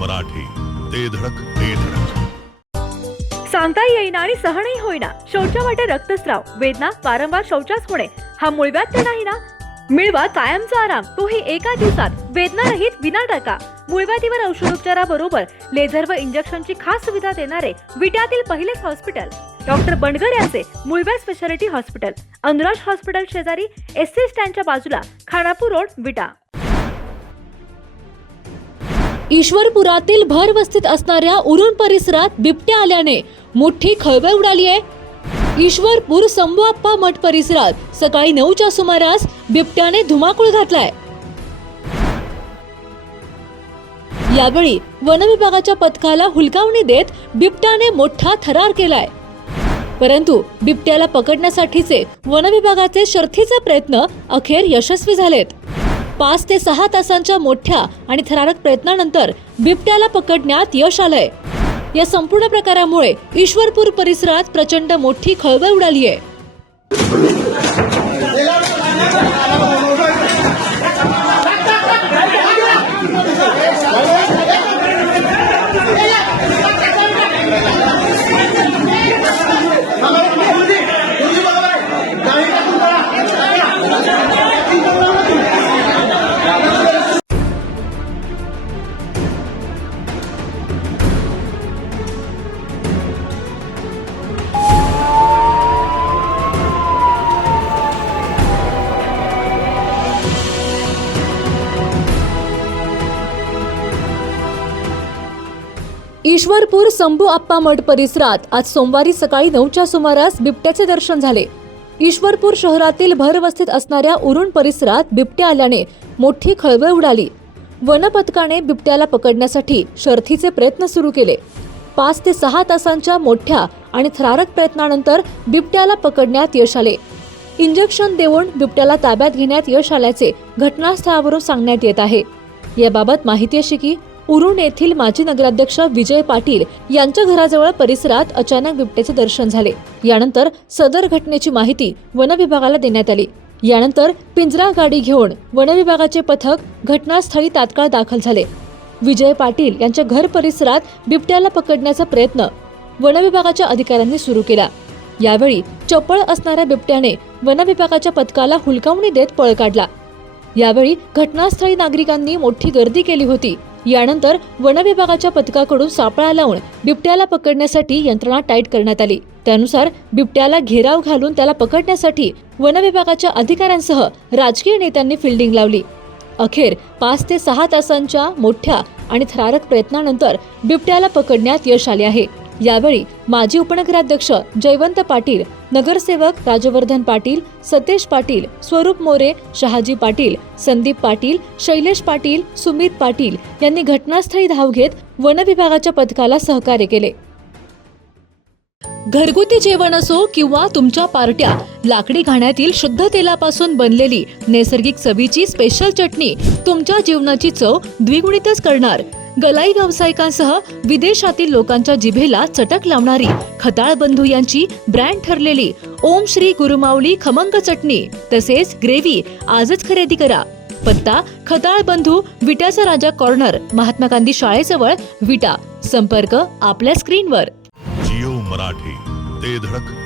मराठी, ते धडक ते धडक. सांगता येईना आणि सहनही होईना शौचा वाटे रक्तस्राव, वेदना, वारंवार शौचास होणे हा मूळव्याध तर नाही ना? मिळवा कायमचा आराम, तोही एका दिवसात, वेदना रहित विना टाका. मूळव्याधीवर औषधोपचाराबरोबर लेझर व इंजेक्शनची खास सुविधा देणारे विट्यातील पहिलेच हॉस्पिटल डॉक्टर बंडगर यांचे मूळव्याध स्पेशालिटी हॉस्पिटल, अनुराज हॉस्पिटल शेजारी, एसटी स्टँडच्या बाजूला, खानापूर रोड, विटा. ईश्वरपुरातील भर वस्तीत असणाऱ्या उरण परिसरात बिबट्या आल्याने मोठी खळबळ उडाली आहे. ईश्वरपूर शंभूआप्पा मठ परिसरात सकाळी 9च्या सुमारास बिबट्याने धुमाकूळ घातलाय. यावेळी वनविभागाच्या पथकाला हुलकावणी देत बिबट्याने मोठा थरार केलाय. परंतु बिबट्याला पकडण्यासाठीचे वनविभागाचे शर्थीचे प्रयत्न अखेर यशस्वी झालेत. 5 ते 6 तासांच्या मोठ्या आणि थरारक प्रयत्नानंतर बिबट्याला पकडण्यात यश आलंय. या संपूर्ण प्रकारामुळे ईश्वरपूर परिसरात प्रचंड मोठी खळबळ उडाली आहे. ईश्वरपूर शंभूआप्पा मठ परिसरात आज सोमवारी सकाळी 9च्या सुमारास बिबट्याचे दर्शन झाले. ईश्वरपूर शहरातील भरवस्तीत असणाऱ्या उरण परिसरात बिबट्या आल्याने मोठी खळबळ उडाली. वनपथकाने बिबट्याला पकडण्यासाठी शर्थीचे प्रयत्न सुरू केले. 5 ते 6 तासांच्या मोठ्या आणि थरारक प्रयत्नानंतर बिबट्याला पकडण्यात यश आले. इंजेक्शन देऊन बिबट्याला ताब्यात घेण्यात यश आल्याचे घटनास्थळावरून सांगण्यात येत आहे. याबाबत माहिती अशी की उरण येथील माजी नगराध्यक्ष विजय पाटील यांच्या घराजवळ परिसरात अचानक बिबट्याचे दर्शन झाले. यानंतर सदर घटनेची माहिती वनविभागाला देण्यात आली. यानंतर पिंजरा गाडी घेऊन वनविभागाचे पथक घटनास्थळी तात्काळ दाखल झाले. विजय पाटील यांच्या घर परिसरात बिबट्याला पकडण्याचा प्रयत्न वनविभागाच्या अधिकाऱ्यांनी सुरू केला. यावेळी चपळ असणाऱ्या बिबट्याने वनविभागाच्या पथकाला हुलकावणी देत पळ काढला. यावेळी घटनास्थळी नागरिकांनी मोठी गर्दी केली होती. यानंतर वनविभागाच्या पथकाकडून सापळा लावून बिबट्याला पकडण्यासाठी यंत्रणा टाईट करण्यात आली. त्यानुसार बिबट्याला घेराव घालून त्याला पकडण्यासाठी वनविभागाच्या अधिकाऱ्यांसह राजकीय नेत्यांनी फिल्डिंग लावली. अखेर 5 ते 6 तासांच्या मोठ्या आणि थरारक प्रयत्नानंतर बिबट्याला पकडण्यात यश आले आहे. यावेळी माजी उपनगराध्यक्ष जयवंत पाटील, नगरसेवक राजवर्धन पाटील, सतेश पाटील, स्वरूप मोरे, शहाजी पाटील, संदीप पाटील, शैलेश पाटील, सुमित पाटील यांनी घटनास्थळी धाव घेत वनविभागाच्या पथकाला सहकार्य केले. घरगुती जेवण असो किंवा तुमच्या पार्ट्या, लाकडी घाण्यातील शुद्ध तेलापासून बनलेली नैसर्गिक चवीची स्पेशल चटणी तुमच्या जीवनाची चव द्विगुणितच करणार. गलाई व्यावसायिकांसह विदेशातील लोकांच्या जिभेला चटक लावणारी खताळ बंधू यांची ब्रँड ठरलेली ओम श्री गुरुमाऊली खमंग चटणी तसेच ग्रेव्ही आजच खरेदी करा. पत्ता खताळ बंधू, विट्याचा राजा कॉर्नर, महात्मा गांधी शाळेजवळ, विटा. संपर्क आपल्या स्क्रीनवर. जिओ मराठी, ते धडक